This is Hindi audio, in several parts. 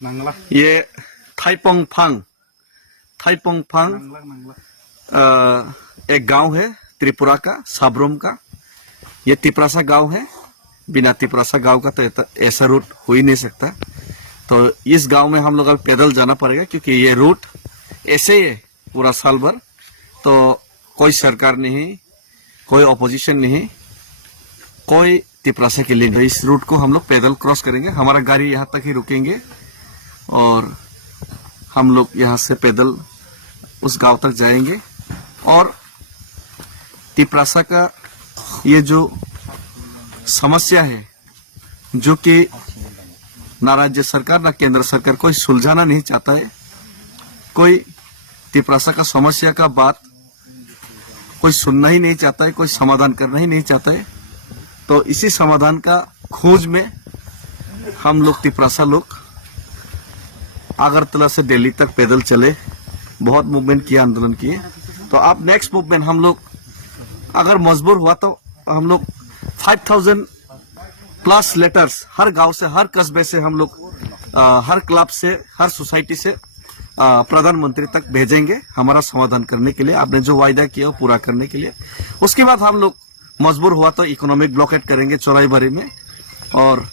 ये थाईपोंग फांग एक गांव है त्रिपुरा का, साब्रोम का। ये तिपरासा गांव है। बिना तिपरासा गांव का तो ऐसा रूट हो ही नहीं सकता। तो इस गांव में हम लोग अब पैदल जाना पड़ेगा, क्योंकि ये रूट ऐसे ही है पूरा साल भर। तो कोई सरकार नहीं, कोई ऑपोजिशन नहीं, कोई तिपरासा के लिए। तो इस रूट को हम लोग पैदल क्रॉस करेंगे। हमारा गाड़ी यहाँ तक ही रुकेंगे और हम लोग यहाँ से पैदल उस गांव तक जाएंगे। और तिपरासा का ये जो समस्या है, जो कि ना राज्य सरकार ना केंद्र सरकार कोई सुलझाना नहीं चाहता है। कोई तिपरासा का समस्या का बात कोई सुनना ही नहीं चाहता है, कोई समाधान करना ही नहीं चाहता है। तो इसी समाधान का खोज में हम लोग तिपरासा लोग अगरतला से दिल्ली तक पैदल चले, बहुत मूवमेंट किया, आंदोलन किए। तो अब नेक्स्ट मूवमेंट हम लोग अगर मजबूर हुआ तो हम लोग 5000 प्लस लेटर्स हर गांव से, हर कस्बे से हम लोग, हर क्लब से, हर सोसाइटी से प्रधानमंत्री तक भेजेंगे हमारा समाधान करने के लिए, आपने जो वायदा किया वो पूरा करने के लिए। उसके बाद हम लोग मजबूर हुआ तो इकोनॉमिक ब्लॉकेट करेंगे चौराईबारी में, और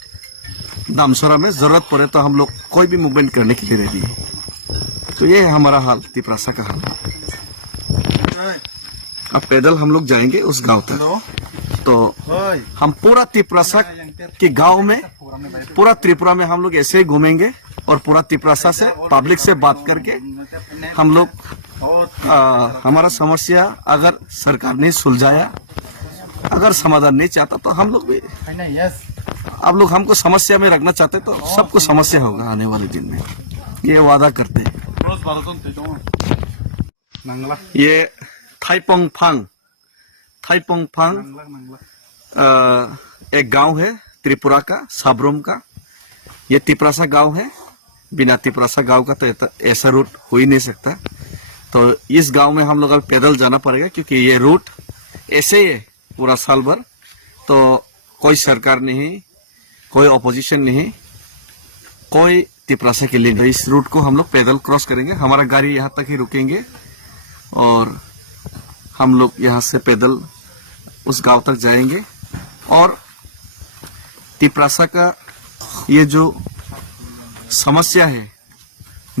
दामसोरा में जरूरत पड़े तो हम लोग कोई भी मूवमेंट करने के लिए रेडी है। तो ये है हमारा हाल, तिपरासा का हाल। अब पैदल हम लोग जाएंगे उस गांव तक। तो हम पूरा तिपरासा के गांव में, पूरा त्रिपुरा में हम लोग ऐसे ही घूमेंगे और पूरा तिपरासा से पब्लिक से बात करके हम लोग हमारा समस्या अगर सरकार ने सुलझाया, अगर समाधान नहीं चाहता तो हम लोग भी, अब लोग हमको समस्या में रखना चाहते तो सबको समस्या होगा आने वाले दिन में, ये वादा करते हैं। ये थाईपोंग फांग एक गांव है त्रिपुरा का, साब्रोम का। ये तिपरासा गांव है। बिना तिपरासा गांव का तो ऐसा रूट हो ही नहीं सकता। तो इस गांव में हम लोग अब पैदल जाना पड़ेगा, क्योंकि ये रूट ऐसे ही है पूरा साल भर। तो कोई सरकार नहीं, कोई ऑपोजिशन नहीं, कोई तिपरासा के लिए। तो इस रूट को हम लोग पैदल क्रॉस करेंगे। हमारा गाड़ी यहाँ तक ही रुकेंगे और हम लोग यहाँ से पैदल उस गांव तक जाएंगे। और तिपरासा का ये जो समस्या है,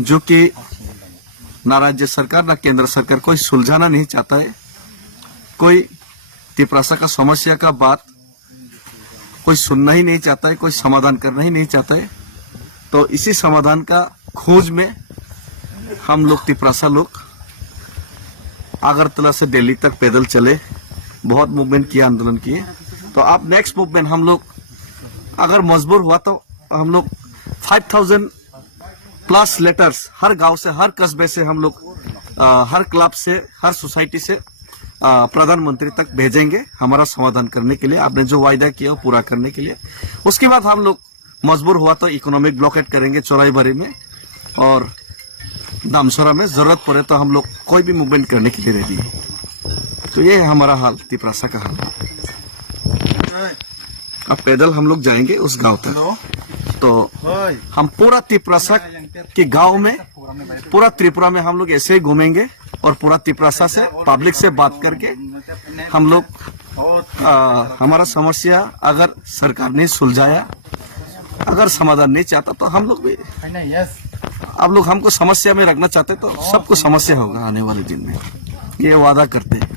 जो कि ना राज्य सरकार ना केंद्र सरकार कोई सुलझाना नहीं चाहता है। कोई तिपरासा का समस्या का बात कोई सुनना ही नहीं चाहता है, कोई समाधान करना ही नहीं चाहता है। तो इसी समाधान का खोज में हम लोग तिपरासा लोग अगरतला से दिल्ली तक पैदल चले, बहुत मूवमेंट किया, आंदोलन किए। तो अब नेक्स्ट मूवमेंट हम लोग अगर मजबूर हुआ तो हम लोग 5000 प्लस लेटर्स हर गांव से, हर कस्बे से हम लोग, हर क्लब से, हर सोसाइटी से प्रधानमंत्री तक भेजेंगे हमारा समाधान करने के लिए, आपने जो वायदा किया वो पूरा करने के लिए। उसके बाद हम लोग मजबूर हुआ तो इकोनॉमिक ब्लॉकेट करेंगे चौराईबारी में, और दामसोरा में जरूरत पड़े तो हम लोग कोई भी मूवमेंट करने के लिए रेडी है। तो ये है हमारा हाल, तिपरासा का हाल। अब पैदल हम लोग जाएंगे उस गांव तक। तो हम पूरा तिपरासा के गांव में, पूरा त्रिपुरा में हम लोग ऐसे ही घूमेंगे और पूरा तिपरासा से पब्लिक से बात करके हम लोग हमारा समस्या अगर सरकार ने सुलझाया, अगर समाधान नहीं चाहता तो हम लोग भी, अब लोग हमको समस्या में रखना चाहते तो सबको समस्या होगा आने वाले दिन में, ये वादा करते हैं।